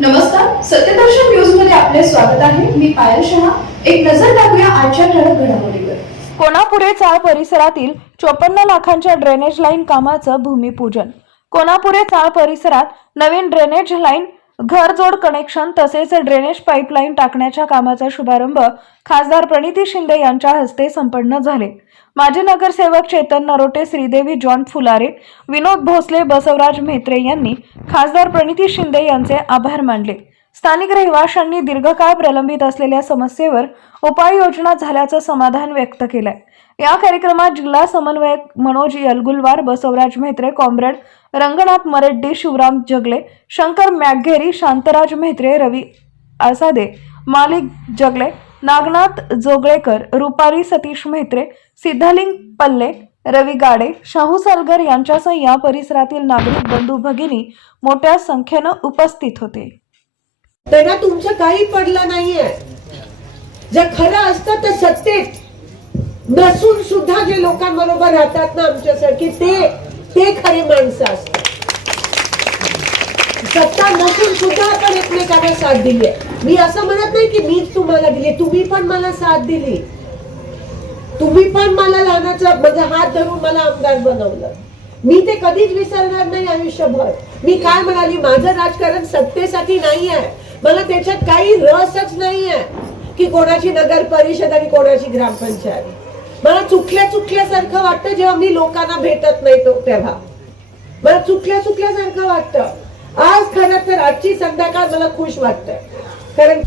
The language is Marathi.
नमस्कार सत्यदर्शन न्यूजमध्ये आपले स्वागत आहे. मी पायल शहा. एक नजर टाकूया आजच्या ठळक घडामोडीवर. कोणापुरे चाळ परिसरातील चोपन्न लाखांच्या ड्रेनेज लाईन कामाचं भूमिपूजन. कोणापुरे चाळ परिसरात नवीन ड्रेनेज लाईन घरजोड कनेक्शन तसेच ड्रेनेज पाईपलाईन टाकण्याच्या कामाचा शुभारंभ खासदार प्रणिती शिंदे यांच्या हस्ते संपन्न झाले. माजी नगरसेवक चेतन नरोटे श्रीदेवी जॉन फुलारे विनोद भोसले बसवराज म्हेत्रे यांनी खासदार प्रणिती शिंदे यांचे आभार मानले. स्थानिक रहिवाशांनी दीर्घकाळ प्रलंबित असलेल्या समस्येवर उपाययोजना झाल्याचं समाधान व्यक्त केलंय. या कार्यक्रमात जिल्हा समन्वयक मनोज यलगुलवार बसवराज म्हेत्रे कॉम्रेड रंगनाथ मरेड्डी शिवराम जगले शंकर मॅगेरी शांतराज म्हेत्रे रवी आसादे मालिक जगले नागनाथ जोगळेकर रुपारी सतीश म्हेत्रे सिद्धालिंग पल्ले रवी गाडे शाहू सालगर यांच्यासह या परिसरातील नागरिक बंधू भगिनी मोठ्या संख्येनं उपस्थित होते. त्यांना तुमचं काही पडलं नाहीये. जर खरं असतं तर सत्तेत नसून सुद्धा जे लोकांबरोबर राहतात ना आमच्यासारखी ते ते खरे माणसं असतात. सत्ता नसून सुद्धा आपण एकमेकांना साथ दिली मी असं म्हणत नाही की मीच तुम्हाला दिली तुम्ही पण मला साथ दिली. तुम्ही पण मला लहानाचा म्हणजे हात धरून मला आमदार बनवलं. मी ते कधीच विसरणार नाही आयुष्यभर. मी काय म्हणाली माझं राजकारण सत्तेसाठी नाही आहे मला त्याच्यात काही रसच नाही आहे की कोणाची नगर परिषद आणि कोणाची ग्रामपंचायत. मला चुकल्या चुकल्यासारखं वाटतं जेव्हा मी लोकांना भेटत नाही तो तेव्हा. मला चुकल्या चुकल्यासारखं वाटतं. आज खरं तर आजची संध्याकाळ मला खुश वाटतंय. कारण